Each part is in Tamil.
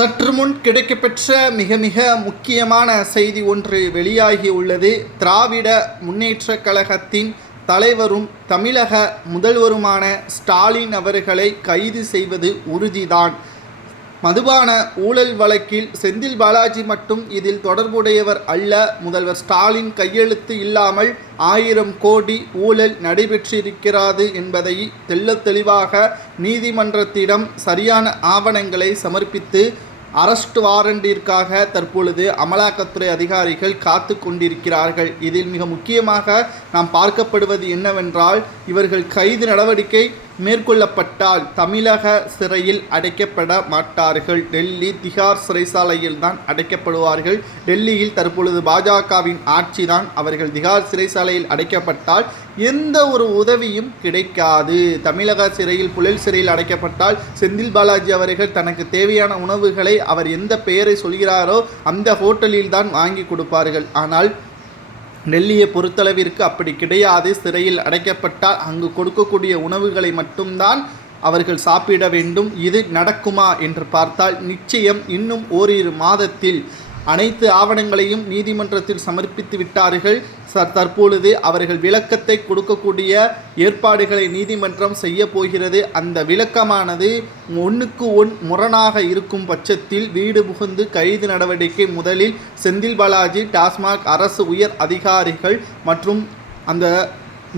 சற்று முன் கிடைக்கப்பெற்ற மிக மிக முக்கியமான செய்தி ஒன்று வெளியாகி உள்ளது. திராவிட முன்னேற்றக் கழகத்தின் தலைவரும் தமிழக முதல்வருமான ஸ்டாலின் அவர்களை கைது செய்வது உறுதிதான். மதுபான ஊழல் வழக்கில் செந்தில் பாலாஜி மட்டும் இதில் தொடர்புடையவர் அல்ல. முதல்வர் ஸ்டாலின் கையெழுத்து இல்லாமல் 1000 கோடி ஊழல் நடைபெற்றிருக்கிறது என்பதை தெள்ளத் தெளிவாக நீதிமன்றத்திடம் சரியான ஆவணங்களை சமர்ப்பித்து அரெஸ்ட் வாரண்டிற்காக தற்பொழுது அமலாக்கத்துறை அதிகாரிகள் காத்து கொண்டிருக்கிறார்கள். இதில் மிக முக்கியமாக நாம் பார்க்கப்படுவது என்னவென்றால், இவர்கள் கைது நடவடிக்கை மேற்கொள்ளப்பட்டால் தமிழக சிறையில் அடைக்கப்பட மாட்டார்கள். டெல்லி திஹார் சிறைசாலையில் தான் அடைக்கப்படுவார்கள். டெல்லியில் தற்பொழுது பாஜகவின் ஆட்சி தான். அவர்கள் திஹார் சிறைசாலையில் அடைக்கப்பட்டால் எந்த ஒரு உதவியும் கிடைக்காது. தமிழக சிறையில் புழல் சிறையில் அடைக்கப்பட்டால் செந்தில் பாலாஜி அவர்கள் தனக்கு தேவையான உணவுகளை அவர் எந்த பெயரை சொல்கிறாரோ அந்த ஹோட்டலில் தான் வாங்கி கொடுப்பார்கள். ஆனால் டெல்லியை பொறுத்தளவிற்கு அப்படி கிடையாது. சிறையில் அடைக்கப்பட்டால் அங்கு கொடுக்கக்கூடிய உணவுகளை மட்டும்தான் அவர்கள் சாப்பிட வேண்டும். இது நடக்குமா என்று பார்த்தால் நிச்சயம் இன்னும் ஓரிரு மாதத்தில் அனைத்து ஆவணங்களையும் நீதிமன்றத்தில் சமர்ப்பித்து விட்டார்கள். தற்பொழுது அவர்கள் விளக்கத்தை கொடுக்கக்கூடிய ஏற்பாடுகளை நீதிமன்றம் செய்ய போகிறது. அந்த விளக்கமானது 1க்கு 1 முரணாக இருக்கும் பட்சத்தில் வீடு புகுந்து கைது நடவடிக்கை முதலில் செந்தில் பாலாஜி, டாஸ்மாக் அரசு உயர் அதிகாரிகள் மற்றும் அந்த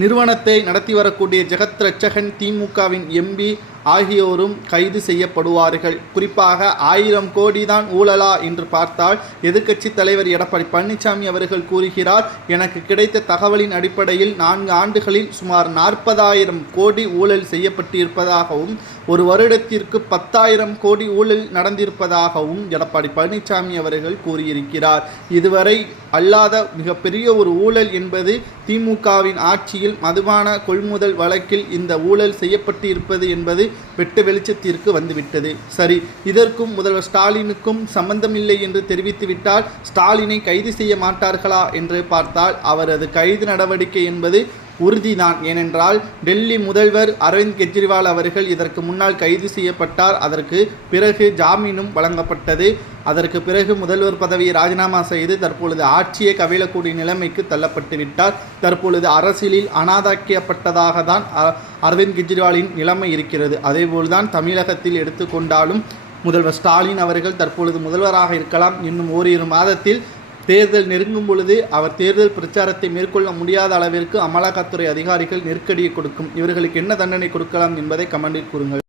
நிறுவனத்தை நடத்தி வரக்கூடிய ஜெகத் ரட்சகன் திமுகவின் எம்பி ஆகியோரும் கைது செய்யப்படுவார்கள். குறிப்பாக 1000 கோடி தான் ஊழலா என்று பார்த்தால் எதிர்க்கட்சி தலைவர் எடப்பாடி பழனிசாமி அவர்கள் கூறுகிறார், எனக்கு கிடைத்த தகவலின் அடிப்படையில் 4 ஆண்டுகளில் சுமார் 40,000 கோடி ஊழல் செய்யப்பட்டிருப்பதாகவும் ஒரு வருடத்திற்கு 10,000 கோடி ஊழல் நடந்திருப்பதாகவும் எடப்பாடி பழனிசாமி அவர்கள் கூறியிருக்கிறார். இதுவரை அல்லாத மிகப்பெரிய ஒரு ஊழல் என்பது திமுகவின் ஆட்சியில் மதுபான கொள்முதல் வழக்கில் இந்த ஊழல் செய்யப்பட்டு இருப்பது என்பது வெட்ட வெளிச்சத்திற்கு வந்துவிட்டது. சரி, இதற்கும் முதல்வர் ஸ்டாலினுக்கும் சம்பந்தமில்லை என்று தெரிவித்துவிட்டால் ஸ்டாலினை கைது செய்ய மாட்டார்களா என்று பார்த்தால் அவரது கைது நடவடிக்கை என்பது உறுதிதான். ஏனென்றால் டெல்லி முதல்வர் அரவிந்த் கெஜ்ரிவால் அவர்கள் இதற்கு முன்னால் கைது செய்யப்பட்டார். அதற்கு பிறகு ஜாமீனும் வழங்கப்பட்டது. அதற்கு பிறகு முதல்வர் பதவியை ராஜினாமா செய்து தற்பொழுது ஆட்சியை கவிழக்கூடிய நிலைமைக்கு தள்ளப்பட்டு விட்டார். தற்பொழுது அரசியலில் அனாதாக்கியப்பட்டதாக தான் அரவிந்த் கெஜ்ரிவாலின் நிலைமை இருக்கிறது. அதேபோல்தான் தமிழகத்தில் எடுத்துக்கொண்டாலும் முதல்வர் ஸ்டாலின் அவர்கள் தற்பொழுது முதல்வராக இருக்கலாம். இன்னும் ஓரிரு மாதத்தில் தேர்தல் நெருங்கும் பொழுது அவர் தேர்தல் பிரச்சாரத்தை மேற்கொள்ள முடியாத அளவிற்கு அமலாக்கத்துறை அதிகாரிகள் நெருக்கடியை கொடுக்கும். இவர்களுக்கு என்ன தண்டனை கொடுக்கலாம் என்பதை கமெண்டில் கூறுங்கள்.